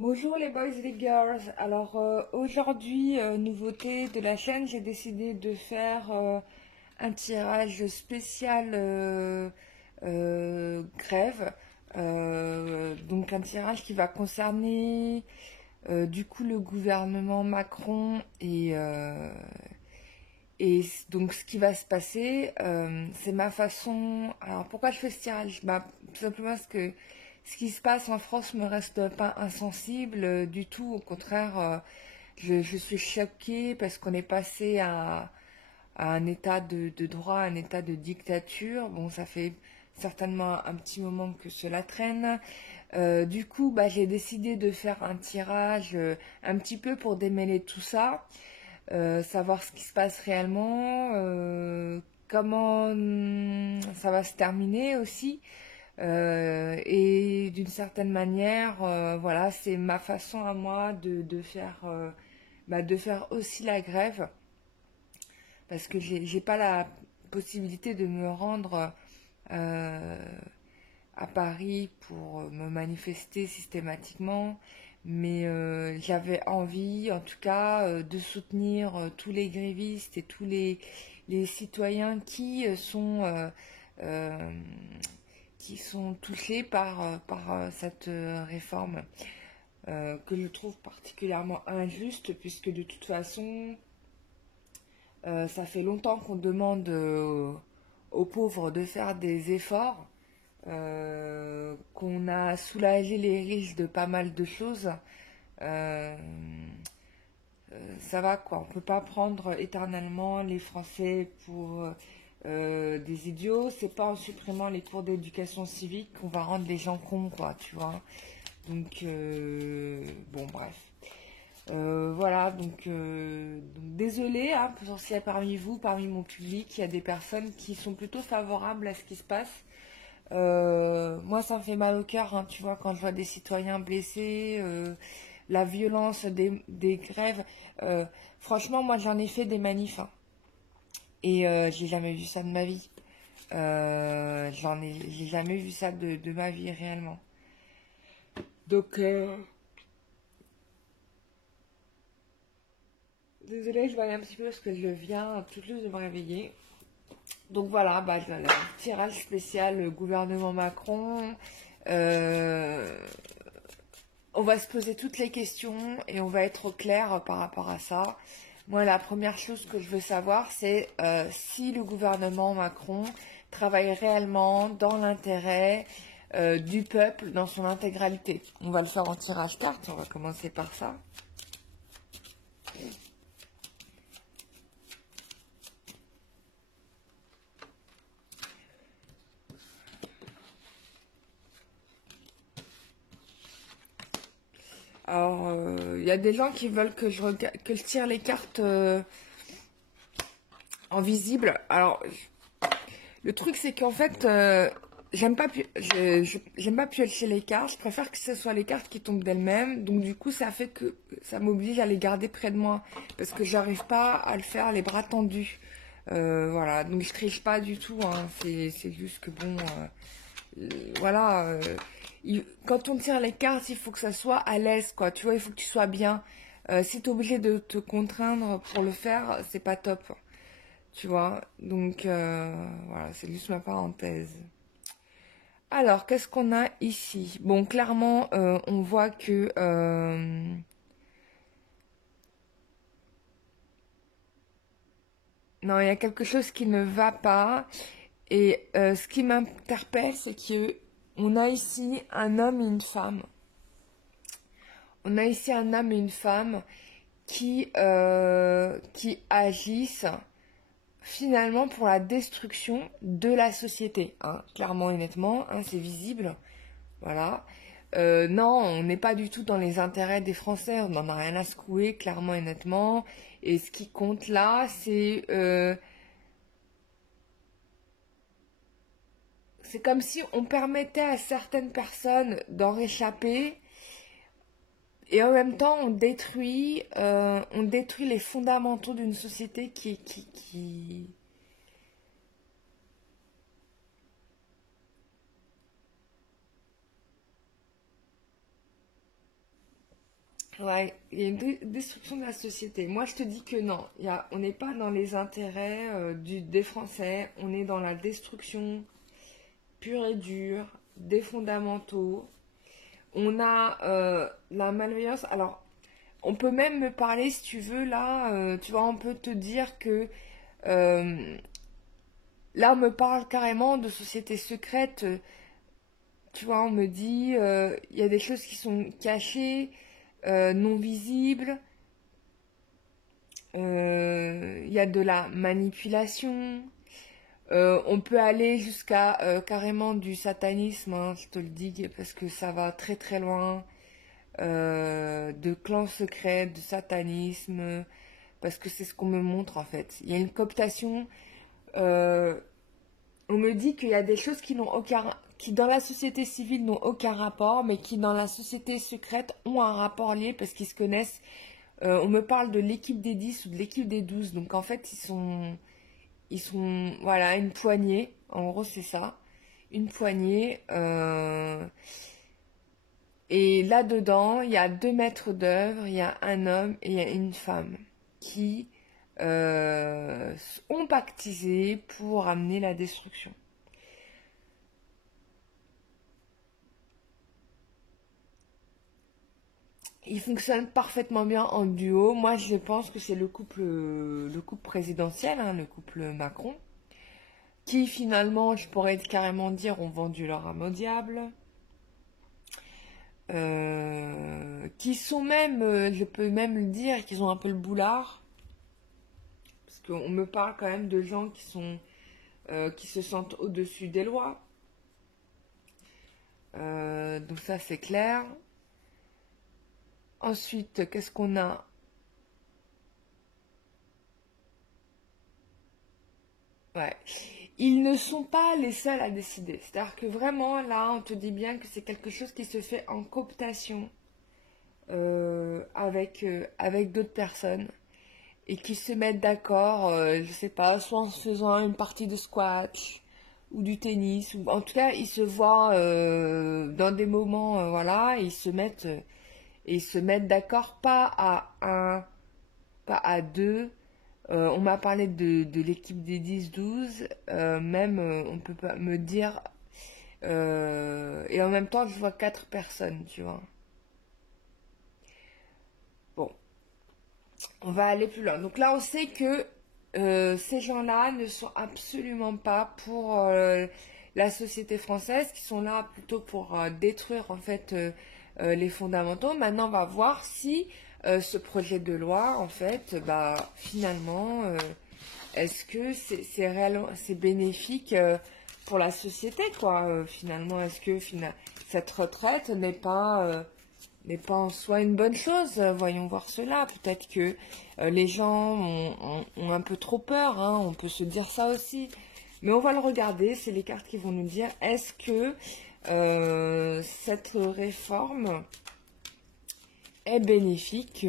Bonjour les boys et les girls. Alors aujourd'hui, nouveauté de la chaîne, j'ai décidé de faire un tirage spécial grève. Donc un tirage qui va concerner du coup le gouvernement Macron et donc ce qui va se passer, c'est ma façon. Alors pourquoi je fais ce tirage? Bah, tout simplement parce que ce qui se passe en France me reste pas insensible du tout. Au contraire, je suis choquée parce qu'on est passé à un état de droit, un état de dictature. Bon, ça fait certainement un petit moment que cela traîne. Du coup, bah, j'ai décidé de faire un tirage un petit peu pour démêler tout ça, savoir ce qui se passe réellement, comment ça va se terminer aussi. Et d'une certaine manière, voilà, c'est ma façon à moi de faire aussi la grève, parce que j'ai pas la possibilité de me rendre euh, à Paris pour me manifester systématiquement, mais j'avais envie, en tout cas, de soutenir tous les grévistes et tous les citoyens euh, qui sont touchés par cette réforme, que je trouve particulièrement injuste, puisque de toute façon, ça fait longtemps qu'on demande aux pauvres de faire des efforts, qu'on a soulagé les riches de pas mal de choses. Euh, Ça va quoi, on peut pas prendre éternellement les Français pour des idiots. C'est pas en supprimant les cours d'éducation civique qu'on va rendre les gens cons, quoi, tu vois. Donc, bon, bref. Voilà, donc désolé hein, pour s'il y a parmi vous, parmi mon public, il y a des personnes qui sont plutôt favorables à ce qui se passe. Moi, ça me fait mal au cœur, hein, tu vois, quand je vois des citoyens blessés, la violence des grèves. Euh, Franchement, moi, j'en ai fait des manifs, hein, et j'ai jamais vu ça de ma vie. J'ai jamais vu ça de ma vie réellement. Donc, désolée, je vais aller un petit peu parce que je viens tout juste de me réveiller. Donc voilà, bah, le tirage spécial gouvernement Macron. Euh, on va se poser toutes les questions et on va être au clair par rapport à ça. Moi, la première chose que je veux savoir, c'est si le gouvernement Macron travaille réellement dans l'intérêt du peuple dans son intégralité. On va le faire en tirage carte, on va commencer par ça. Alors, il y a des gens qui veulent que que je tire les cartes en visible. Alors, le truc, c'est qu'en fait, j'aime pas piocher les cartes. Je préfère que ce soit les cartes qui tombent d'elles-mêmes. Donc, du coup, ça fait que ça m'oblige à les garder près de moi. Parce que j'arrive pas à le faire les bras tendus. Voilà. Donc, je triche pas du tout, hein. C'est juste que bon, voilà. Quand on tire les cartes, il faut que ça soit à l'aise, quoi. Tu vois, il faut que tu sois bien. Si t'es obligé de te contraindre pour le faire, c'est pas top. Tu vois, donc voilà, c'est juste ma parenthèse. Alors, qu'est-ce qu'on a ici? Bon, clairement, on voit que non, il y a quelque chose qui ne va pas. Et ce qui m'interpelle, c'est que on a ici un homme et une femme. On a ici un homme et une femme qui agissent finalement pour la destruction de la société, hein, clairement honnêtement, hein, c'est visible, voilà. Non, on n'est pas du tout dans les intérêts des Français, on n'en a rien à secouer, clairement honnêtement. Et ce qui compte là, c'est comme si on permettait à certaines personnes d'en réchapper, et en même temps on détruit les fondamentaux d'une société qui... Ouais, il y a une destruction de la société. Moi, je te dis que non. On n'est pas dans les intérêts des Français. On est dans la destruction pure et dure des fondamentaux. On a la malveillance. Alors, on peut même me parler, si tu veux, là, tu vois, on peut te dire que euh, là, on me parle carrément de sociétés secrètes. Tu vois, on me dit, il y a des choses qui sont cachées, non visibles. Il y a de la manipulation. On peut aller jusqu'à carrément du satanisme, hein, je te le dis, parce que ça va très très loin. De clans secrets, de satanisme, parce que c'est ce qu'on me montre en fait. Il y a une cooptation. euh, on me dit qu'il y a des choses qui dans la société civile n'ont aucun rapport, mais qui dans la société secrète ont un rapport lié parce qu'ils se connaissent. On me parle de l'équipe des 10 ou de l'équipe des 12. Donc en fait, voilà, une poignée. En gros, c'est ça. Une poignée. Et là-dedans, il y a 2 maîtres d'œuvre, il y a un homme et il y a une femme qui ont pactisé pour amener la destruction. Ils fonctionnent parfaitement bien en duo. Moi, je pense que c'est le couple présidentiel, hein, le couple Macron, qui finalement, je pourrais carrément dire, ont vendu leur âme au diable. Qui sont même, je peux même le dire, qu'ils ont un peu le boulard. Parce qu'on me parle quand même de gens qui se sentent au-dessus des lois. Donc ça, c'est clair. Ensuite, qu'est-ce qu'on a? Ouais. Ils ne sont pas les seuls à décider. C'est-à-dire que vraiment, là, on te dit bien que c'est quelque chose qui se fait en cooptation avec d'autres personnes et qui se mettent d'accord, je sais pas, soit en se faisant une partie de squash ou du tennis, ou en tout cas, ils se voient dans des moments, voilà, et ils se mettent d'accord pas à un, pas à deux. On m'a parlé de l'équipe des 10-12, même on peut pas me dire, et en même temps je vois 4 personnes, tu vois. Bon, on va aller plus loin. Donc là on sait que ces gens-là ne sont absolument pas pour la société française, qui sont là plutôt pour détruire en fait les fondamentaux. Maintenant on va voir si ce projet de loi en fait, bah finalement est-ce que c'est réellement, c'est bénéfique pour la société, quoi, finalement, est-ce que cette retraite n'est pas en soi une bonne chose? Voyons voir cela. Peut-être que les gens ont un peu trop peur, hein, on peut se dire ça aussi. Mais on va le regarder, c'est les cartes qui vont nous dire, est-ce que cette réforme est bénéfique?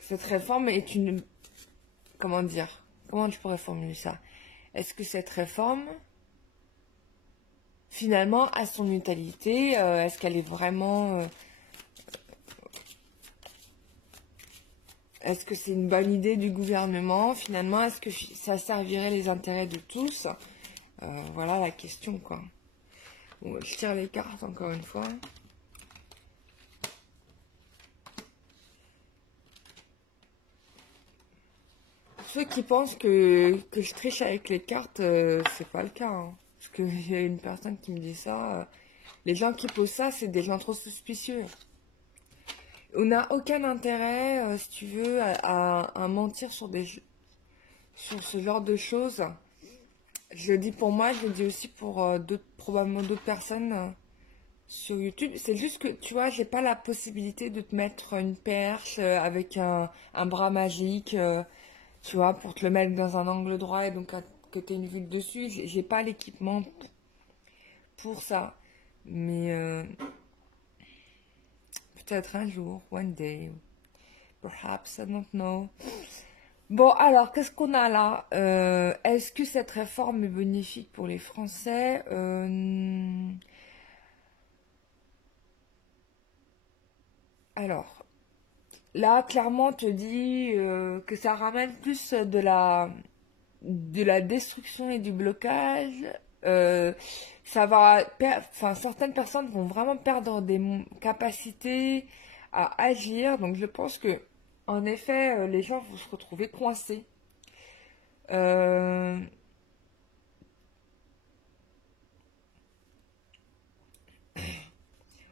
Cette réforme est une... Comment dire? Comment je pourrais formuler ça? Est-ce que cette réforme, finalement, a son utilité? Est-ce qu'elle est vraiment... est-ce que c'est une bonne idée du gouvernement? Finalement, est-ce que ça servirait les intérêts de tous? Voilà la question, quoi. Bon, je tire les cartes encore une fois. Ceux qui pensent que je triche avec les cartes, c'est pas le cas, hein. Parce qu'il y a une personne qui me dit ça. Les gens qui posent ça, c'est des gens trop suspicieux. On n'a aucun intérêt, si tu veux, à mentir sur ce genre de choses. Je le dis pour moi, je le dis aussi pour probablement d'autres personnes sur YouTube. C'est juste que, tu vois, j'ai pas la possibilité de te mettre une perche avec un bras magique. Tu vois, pour te le mettre dans un angle droit et donc que tu aies une vue de dessus, j'ai pas l'équipement pour ça. Mais peut-être un jour, one day, perhaps, I don't know. Bon, alors, qu'est-ce qu'on a là? Est-ce que cette réforme est bénéfique pour les Français? Alors, là, clairement, on te dit que ça ramène plus de la destruction et du blocage. Euh, enfin, certaines personnes vont vraiment perdre des capacités à agir. Donc, je pense que, en effet, les gens vont se retrouver coincés. Euh,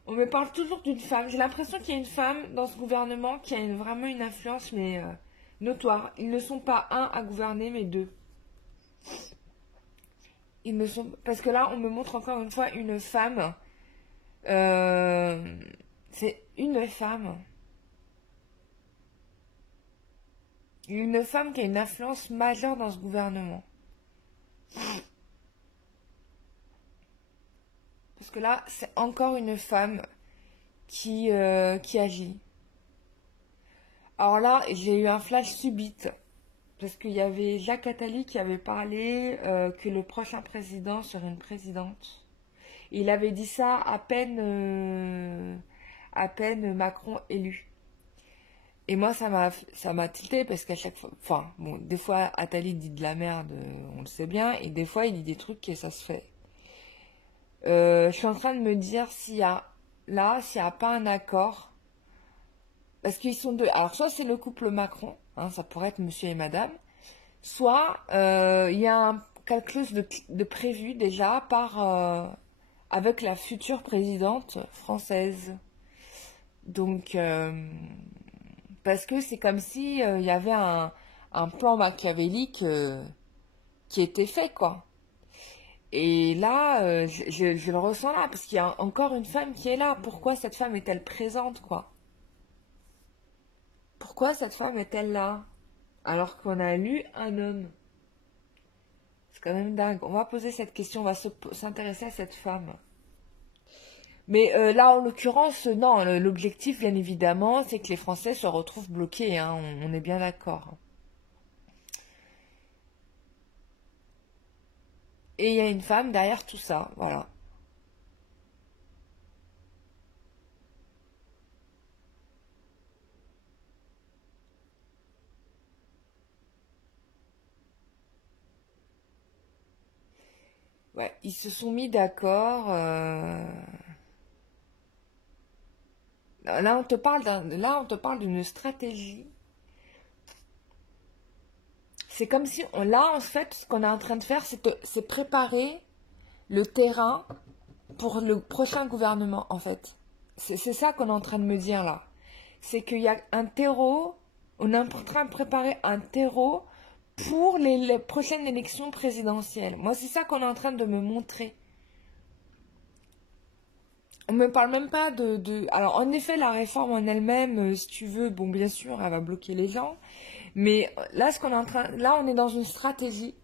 on me parle toujours d'une femme. J'ai l'impression qu'il y a une femme dans ce gouvernement qui a vraiment une influence, mais notoire. Ils ne sont pas un à gouverner, mais deux. Ils me sont... Parce que là, on me montre encore une fois une femme. Euh, C'est une femme. Une femme qui a une influence majeure dans ce gouvernement. Parce que là, c'est encore une femme qui agit. Alors là, j'ai eu un flash subite. Parce qu'il y avait Jacques Attali qui avait parlé que le prochain président serait une présidente. Il avait dit ça à peine Macron élu. Et moi, ça m'a tilté parce qu'à chaque fois, enfin, bon, des fois, Attali dit de la merde, on le sait bien, et des fois, il dit des trucs et ça se fait. Je suis en train de me dire s'il y a pas un accord, parce qu'ils sont deux. Alors, soit c'est le couple Macron, hein, ça pourrait être monsieur et madame, soit il y a quelque chose de prévu déjà avec la future présidente française. Donc, parce que c'est comme si il y avait un plan machiavélique qui était fait, quoi. Et là, je le ressens là, parce qu'il y a encore une femme qui est là. Pourquoi cette femme est-elle présente, quoi? Pourquoi cette femme est-elle là? Alors qu'on a lu un homme. C'est quand même dingue. On va poser cette question, on va s'intéresser à cette femme. Mais là, en l'occurrence, non, l'objectif, bien évidemment, c'est que les Français se retrouvent bloqués, hein, on est bien d'accord. Et il y a une femme derrière tout ça, voilà. Ouais, ils se sont mis d'accord. Là, on te parle d'une stratégie. C'est comme si, là, en fait, ce qu'on est en train de faire, c'est préparer le terrain pour le prochain gouvernement, en fait. C'est ça qu'on est en train de me dire là. C'est qu'il y a un terreau, on est en train de préparer un terreau pour les prochaines élections présidentielles. Moi, c'est ça qu'on est en train de me montrer. On me parle même pas Alors, en effet, la réforme en elle-même, si tu veux, bon, bien sûr, elle va bloquer les gens. Mais là, là, on est dans une stratégie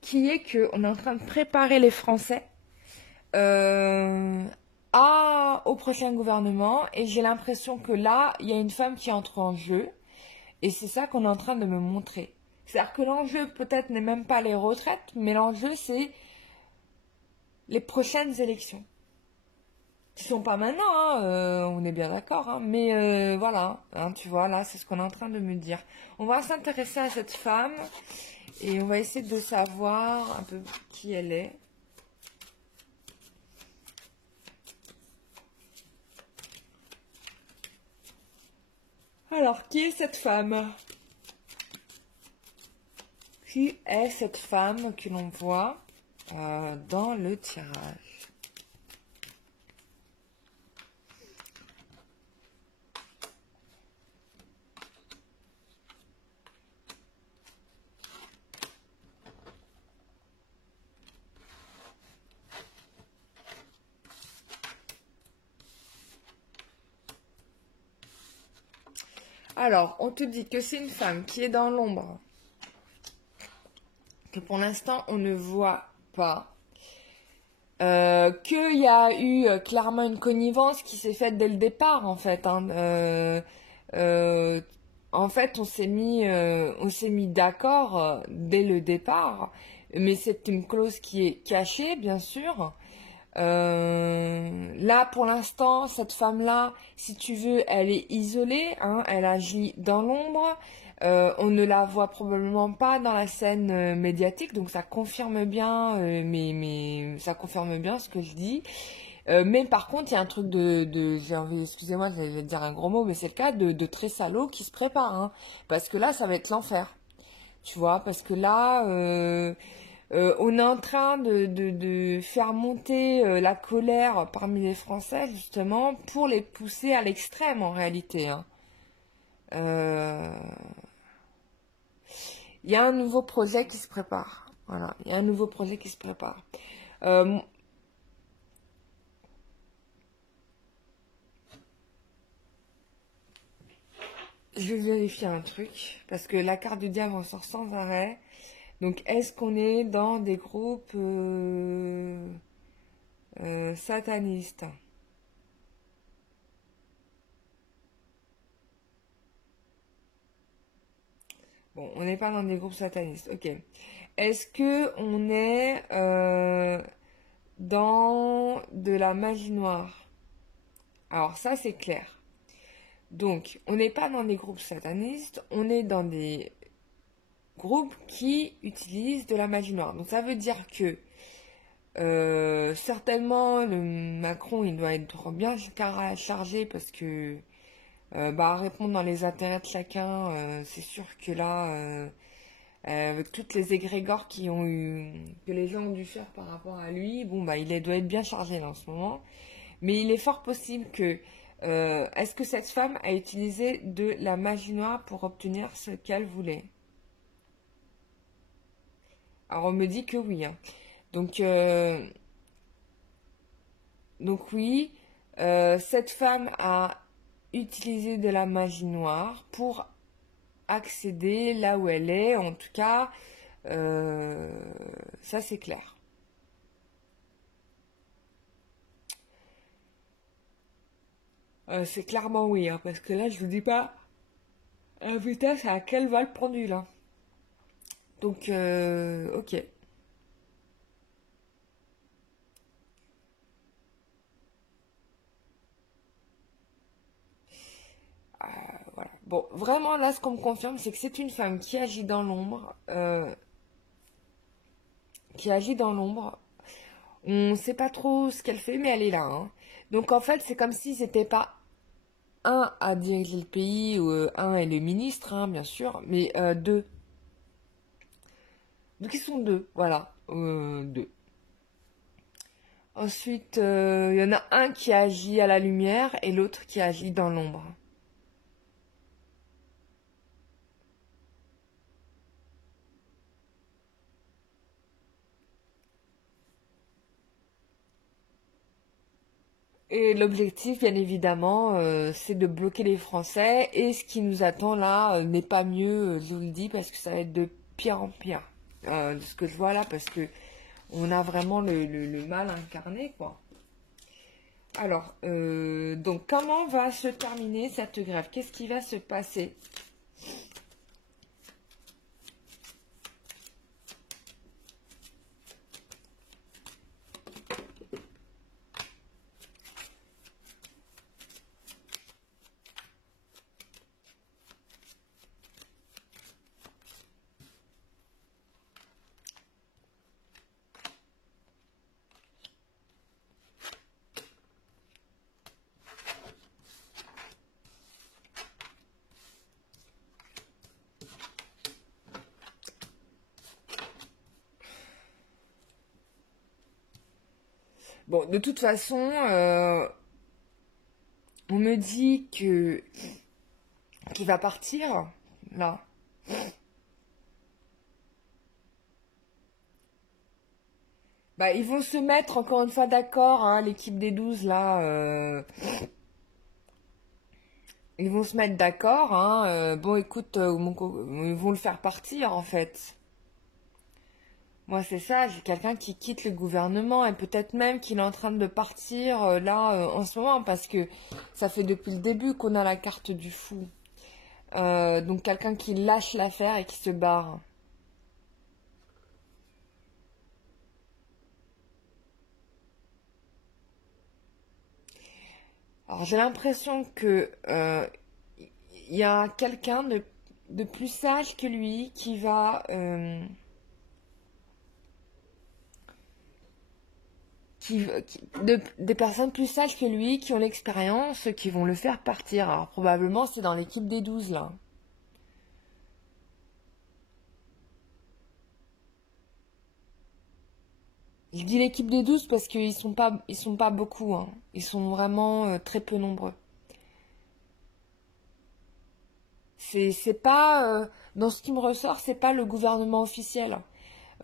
qui est qu'on est en train de préparer les Français euh, au prochain gouvernement. Et j'ai l'impression que là, il y a une femme qui entre en jeu. Et c'est ça qu'on est en train de me montrer. C'est-à-dire que l'enjeu, peut-être, n'est même pas les retraites, mais l'enjeu, c'est les prochaines élections. Qui sont pas maintenant, hein, on est bien d'accord, hein, mais voilà, hein, tu vois, là, c'est ce qu'on est en train de me dire. On va s'intéresser à cette femme et on va essayer de savoir un peu qui elle est. Alors, qui est cette femme? Qui est cette femme que l'on voit dans le tirage? Alors, on te dit que c'est une femme qui est dans l'ombre, que pour l'instant on ne voit pas, qu'il y a eu clairement une connivence qui s'est faite dès le départ en fait. Hein. En fait, on s'est mis d'accord dès le départ, mais c'est une clause qui est cachée, bien sûr. Là, pour l'instant, cette femme-là, si tu veux, elle est isolée, hein, elle agit dans l'ombre. On ne la voit probablement pas dans la scène médiatique, donc ça confirme bien, ça confirme bien ce que je dis. Mais par contre, il y a un truc j'ai envie, excusez-moi, j'allais dire un gros mot, mais c'est le cas de très salaud qui se prépare, hein, parce que là, ça va être l'enfer, tu vois, parce que là, on est en train de faire monter la colère parmi les Français, justement, pour les pousser à l'extrême, en réalité, hein. Euh, Il y a un nouveau projet qui se prépare. Voilà, il y a un nouveau projet qui se prépare. Euh, je vais vérifier un truc, parce que la carte du diable en sort sans arrêt. Donc, est-ce qu'on est dans des groupes satanistes? Bon, on n'est pas dans des groupes satanistes. Ok. Est-ce que on est dans de la magie noire? Alors ça, c'est clair. Donc, on n'est pas dans des groupes satanistes, on est dans des groupes qui utilisent de la magie noire. Donc ça veut dire que certainement le Macron, il doit être bien chargé parce que bah, répondre dans les intérêts de chacun, c'est sûr que là, avec toutes les égrégores que les gens ont dû faire par rapport à lui, bon bah doit être bien chargé là, en ce moment. Mais il est fort possible que, est-ce que cette femme a utilisé de la magie noire pour obtenir ce qu'elle voulait? Alors on me dit que oui, hein. Donc, euh, donc oui, cette femme a utilisé de la magie noire pour accéder là où elle est. En tout cas, euh, ça c'est clair. C'est clairement oui, hein, parce que là je vous dis pas à vitesse à laquelle va le pendule, hein. Donc, ok. Voilà. Bon, vraiment, là, ce qu'on me confirme, c'est que c'est une femme qui agit dans l'ombre. Qui agit dans l'ombre. On ne sait pas trop ce qu'elle fait, mais elle est là, hein. Donc, en fait, c'est comme si c'était pas un à diriger le pays, ou un est le ministre, hein, bien sûr, mais deux. Donc, ils sont deux, voilà. Deux. Ensuite, il y en a un qui agit à la lumière et l'autre qui agit dans l'ombre. Et l'objectif, bien évidemment, c'est de bloquer les Français. Et ce qui nous attend là n'est pas mieux, je vous le dis, parce que ça va être de pire en pire. De ce que je vois là, parce que on a vraiment le mal incarné, quoi. Alors, donc comment va se terminer cette grève? Qu'est-ce qui va se passer? Bon, de toute façon, on me dit que qu'il va partir, là. Bah, ils vont se mettre encore une fois d'accord, hein, l'équipe des 12 là. Ils vont se mettre d'accord, hein. Bon, écoute, ils vont le faire partir en fait. Moi, c'est ça, j'ai quelqu'un qui quitte le gouvernement et peut-être même qu'il est en train de partir là en ce moment parce que ça fait depuis le début qu'on a la carte du fou. Donc quelqu'un qui lâche l'affaire et qui se barre. Alors j'ai l'impression que il y a quelqu'un de plus sage que lui des personnes plus sages que lui qui ont l'expérience, qui vont le faire partir. Alors probablement c'est dans l'équipe des 12 là. Je dis l'équipe des 12 parce ils sont pas beaucoup, hein. Ils sont vraiment très peu nombreux. C'est pas dans ce qui me ressort, c'est pas le gouvernement officiel.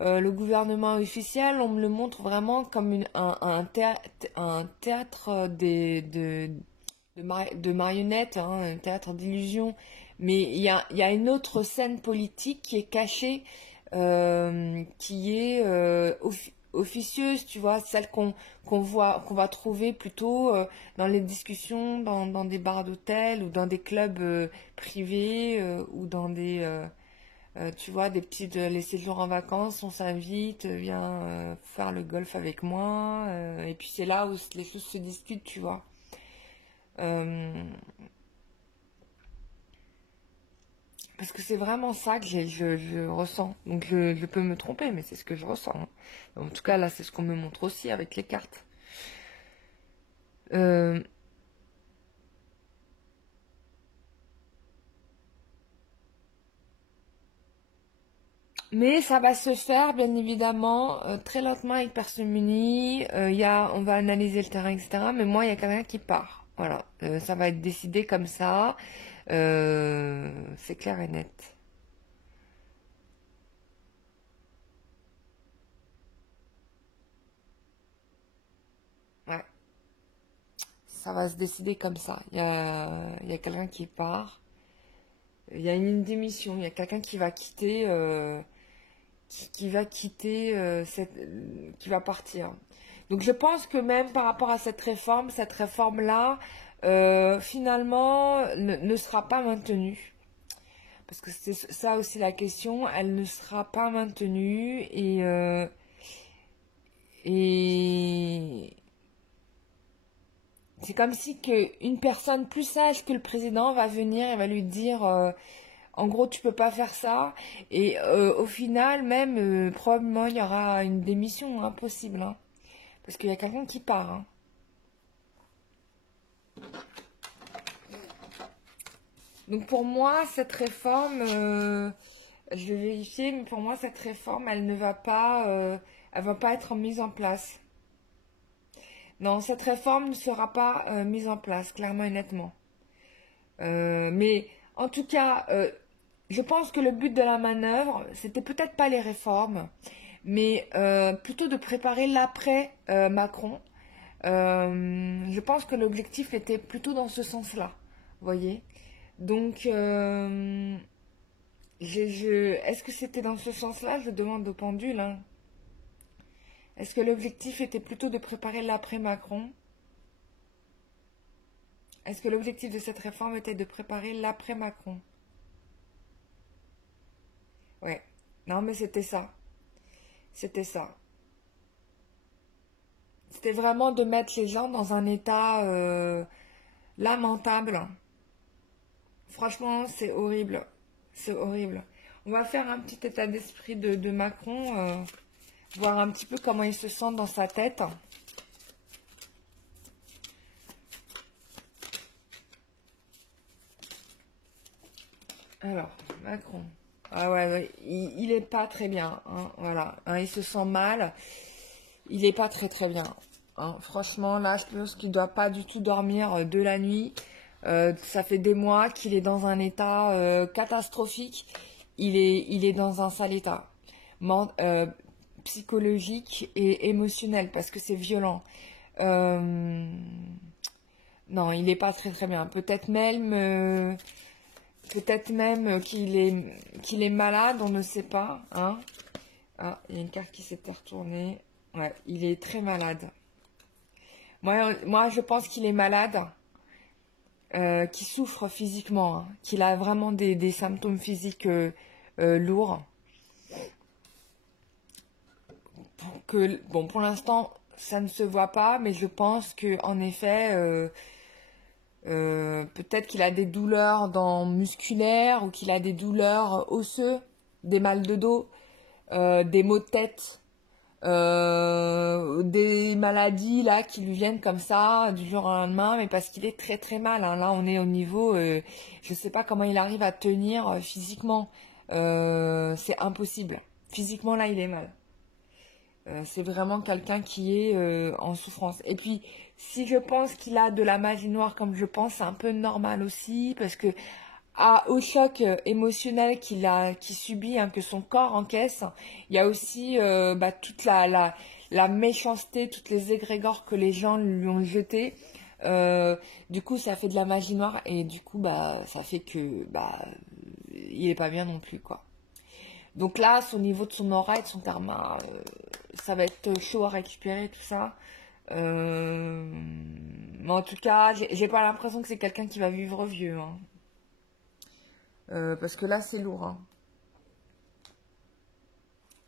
Le gouvernement officiel, on me le montre vraiment comme un théâtre de marionnettes, hein, un théâtre d'illusions. Mais il y a une autre scène politique qui est cachée, qui est officieuse, tu vois, celle qu'on va trouver plutôt dans les discussions, dans des bars d'hôtel ou dans des clubs privés ou dans tu vois, les séjours en vacances, on s'invite, viens faire le golf avec moi, et puis c'est là où les choses se discutent, tu vois. Euh, Parce que c'est vraiment ça que je ressens. Donc je peux me tromper, mais c'est ce que je ressens, hein. En tout cas, là, c'est ce qu'on me montre aussi avec les cartes. Euh, mais ça va se faire, bien évidemment, très lentement avec parcimonie. On va analyser le terrain, etc. Mais moi, il y a quelqu'un qui part. Voilà. Ça va être décidé comme ça. C'est clair et net. Ouais. Ça va se décider comme ça. Il y a quelqu'un qui part. Il y a une démission. Il y a quelqu'un qui va quitter. Qui va quitter qui va partir. Donc je pense que même par rapport à cette réforme-là, finalement, ne sera pas maintenue. Parce que c'est ça aussi la question, elle ne sera pas maintenue et c'est comme si une personne plus sage que le président va venir et va lui dire en gros tu peux pas faire ça et au final même probablement il y aura une démission impossible, hein, parce qu'il y a quelqu'un qui part, hein. Donc pour moi cette réforme je vais vérifier, mais pour moi cette réforme elle va pas être mise en place. Non, cette réforme ne sera pas mise en place, clairement et nettement. Mais en tout cas, je pense que le but de la manœuvre, c'était peut-être pas les réformes, mais plutôt de préparer l'après Macron. Je pense que l'objectif était plutôt dans ce sens-là, vous voyez. Donc, est-ce que c'était dans ce sens-là? Je demande au pendule, hein. Est-ce que l'objectif était plutôt de préparer l'après Macron? Est-ce que l'objectif de cette réforme était de préparer l'après Macron? Ouais. Non, mais c'était ça. C'était ça. C'était vraiment de mettre les gens dans un état lamentable. Franchement, c'est horrible. C'est horrible. On va faire un petit état d'esprit de Macron, voir un petit peu comment il se sent dans sa tête. Alors, Macron. Ah ouais, ouais, il est pas très bien, hein, voilà, hein, il se sent mal. Il est pas très très bien, hein. Franchement, là, je pense qu'il doit pas du tout dormir de la nuit. Ça fait des mois qu'il est dans un état catastrophique. Il est dans un sale état psychologique et émotionnel parce que c'est violent. Euh, non, il est pas très très bien. Peut-être même qu'il est malade, on ne sait pas, hein. Ah, il y a une carte qui s'était retournée. Ouais, il est très malade. Moi, je pense qu'il est malade, qu'il souffre physiquement, hein, qu'il a vraiment des symptômes physiques lourds. Bon, pour l'instant, ça ne se voit pas, mais je pense que en effet, Peut-être qu'il a des douleurs musculaires ou qu'il a des douleurs osseuses, des mal de dos, des maux de tête, des maladies là qui lui viennent comme ça du jour au lendemain, mais parce qu'il est très très mal, hein. Là, on est au niveau, je sais pas comment il arrive à tenir physiquement. C'est impossible. Physiquement, là, il est mal. C'est vraiment quelqu'un qui est en souffrance. Et puis, si je pense qu'il a de la magie noire comme je pense, c'est un peu normal aussi, parce que au choc émotionnel qu'il subit, hein, que son corps encaisse, il y a aussi toute la méchanceté, toutes les égrégores que les gens lui ont jetés. Du coup, ça fait de la magie noire et du coup, ça fait que il est pas bien non plus, quoi. Donc là, au niveau de son aura et de son karma, ça va être chaud à récupérer tout ça. Mais en tout cas, j'ai pas l'impression que c'est quelqu'un qui va vivre vieux, hein. Parce que là, c'est lourd, hein.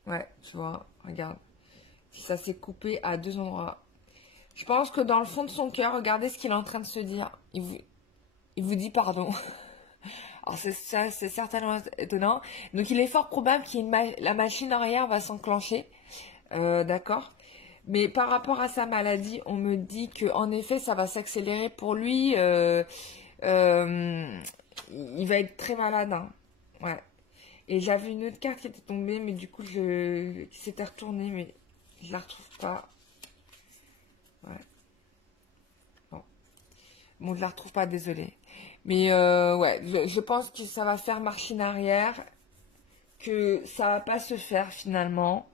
Ouais, tu vois, regarde. Si ça s'est coupé à deux endroits. Je pense que dans le fond de son cœur, regardez ce qu'il est en train de se dire. Il vous dit pardon. Alors c'est certainement étonnant. Donc il est fort probable la machine arrière va s'enclencher. D'accord. Mais par rapport à sa maladie, on me dit que en effet, ça va s'accélérer pour lui. Il va être très malade, hein. Ouais. Et j'avais une autre carte qui était tombée, mais du coup, qui s'était retournée, mais je la retrouve pas. Ouais. Bon. Bon, je la retrouve pas, désolée. Mais ouais, je pense que ça va faire machine arrière, que ça va pas se faire finalement.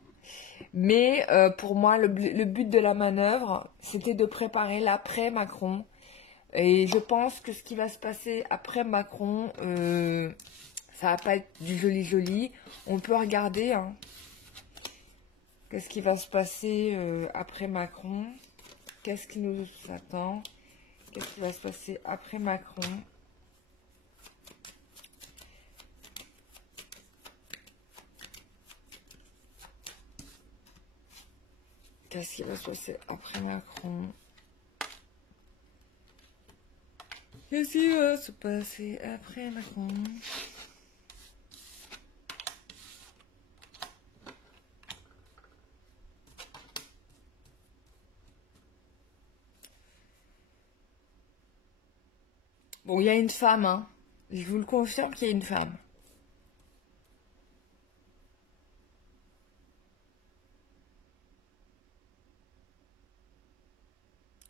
Mais pour moi, le but de la manœuvre, c'était de préparer l'après Macron. Et je pense que ce qui va se passer après Macron, ça va pas être du joli. On peut regarder, hein. Qu'est-ce qui va se passer après Macron? Qu'est-ce qui nous attend? Qu'est-ce qui va se passer après Macron? Qu'est-ce qui va se passer après Macron? Qu'est-ce qui va se passer après Macron? Bon, il y a une femme, hein. Je vous le confirme qu'il y a une femme.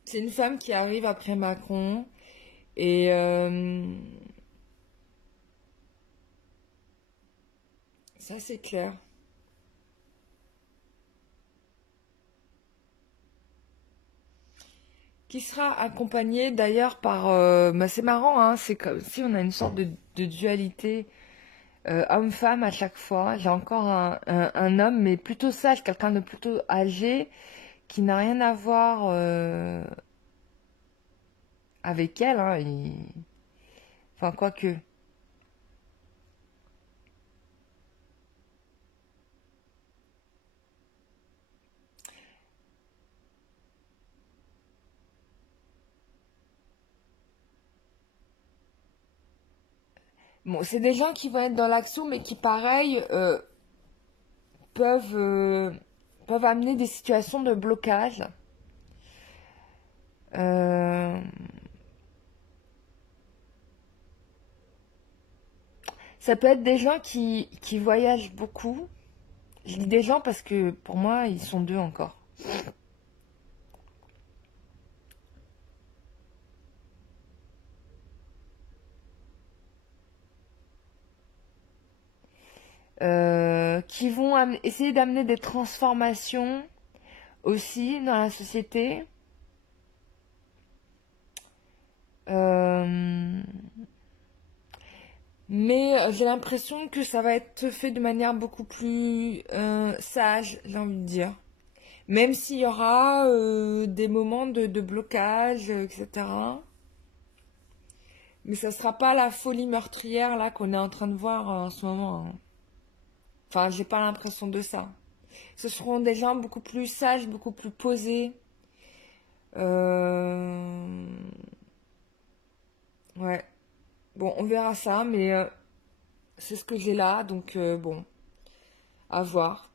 C'est une femme qui arrive après Macron. Et ça, c'est clair. Qui sera accompagnée d'ailleurs par... c'est marrant, hein, c'est comme si on a une sorte de dualité homme-femme à chaque fois. J'ai encore un homme, mais plutôt sage, quelqu'un de plutôt âgé, qui n'a rien à voir avec elle, hein, enfin, quoique. Bon, c'est des gens qui vont être dans l'action, mais qui, pareil, peuvent, euh, peuvent amener des situations de blocage. Euh, Ça peut être des gens qui voyagent beaucoup. Je dis des gens parce que pour moi, ils sont deux encore. Qui vont essayer d'amener des transformations aussi dans la société. Euh, mais j'ai l'impression que ça va être fait de manière beaucoup plus sage, j'ai envie de dire. Même s'il y aura des moments de blocage, etc. Mais ça sera pas la folie meurtrière là qu'on est en train de voir en ce moment, hein. Enfin, j'ai pas l'impression de ça. Ce seront des gens beaucoup plus sages, beaucoup plus posés. Euh, Ouais. Bon, on verra ça, mais c'est ce que j'ai là, donc bon, à voir.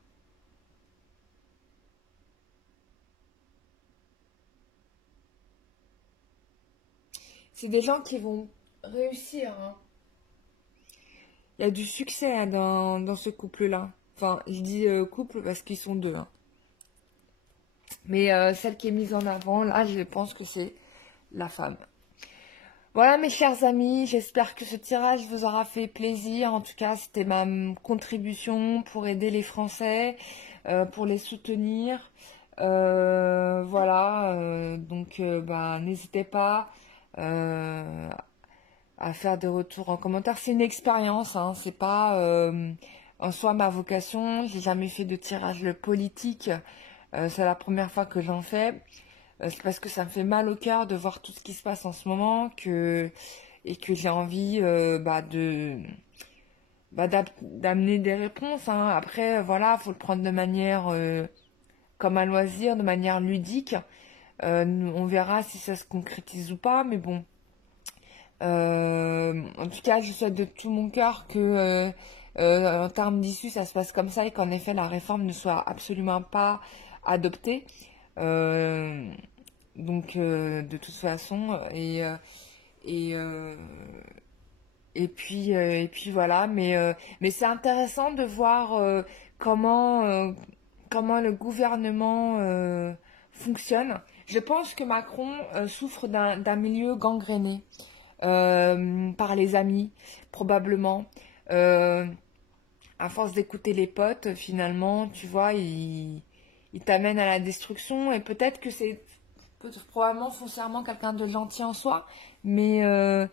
C'est des gens qui vont réussir, hein. Il y a du succès hein, dans ce couple-là. Enfin, je dis couple parce qu'ils sont deux, hein. Mais celle qui est mise en avant, là, je pense que c'est la femme. Voilà mes chers amis, j'espère que ce tirage vous aura fait plaisir. En tout cas, c'était ma contribution pour aider les Français, pour les soutenir. Voilà, donc bah, n'hésitez pas euh, à faire des retours en commentaire. C'est une expérience, hein, c'est pas en soi ma vocation. J'ai jamais fait de tirage politique. C'est la première fois que j'en fais. C'est parce que ça me fait mal au cœur de voir tout ce qui se passe en ce moment et que j'ai envie d'amener des réponses, hein. Après, voilà, faut le prendre de manière comme un loisir, de manière ludique. On verra si ça se concrétise ou pas, mais bon. En tout cas, je souhaite de tout mon cœur que en termes d'issue, ça se passe comme ça et qu'en effet, la réforme ne soit absolument pas adoptée. Euh, de toute façon, et, euh, et puis voilà. Mais c'est intéressant de voir comment le gouvernement fonctionne. Je pense que Macron souffre d'un milieu gangréné par les amis, probablement. Euh, à force d'écouter les potes, finalement, tu vois, il t'amène à la destruction. Et peut-être que c'est probablement foncièrement quelqu'un de gentil en soi, mais, euh,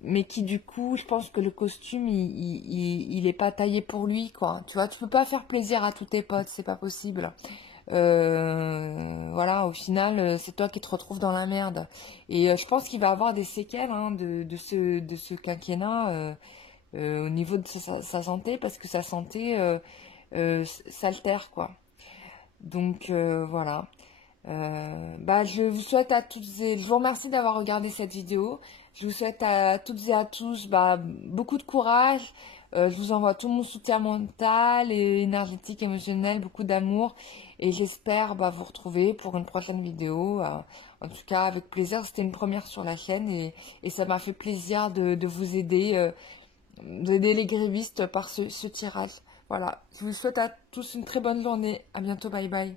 mais qui du coup, je pense que le costume, il est pas taillé pour lui, quoi. Tu vois, tu peux pas faire plaisir à tous tes potes, c'est pas possible. Voilà, au final, c'est toi qui te retrouves dans la merde. Et je pense qu'il va avoir des séquelles hein, de ce quinquennat au niveau de sa santé, parce que sa santé s'altère, quoi. Donc voilà. Bah, je vous souhaite à toutes et je vous remercie d'avoir regardé cette vidéo. Je vous souhaite à toutes et à tous bah, beaucoup de courage. Je vous envoie tout mon soutien mental et énergétique, émotionnel, beaucoup d'amour. Et j'espère bah, vous retrouver pour une prochaine vidéo. En tout cas, avec plaisir. C'était une première sur la chaîne et ça m'a fait plaisir de vous aider, d'aider les grévistes par ce tirage. Voilà. Je vous souhaite à tous une très bonne journée. À bientôt. Bye bye.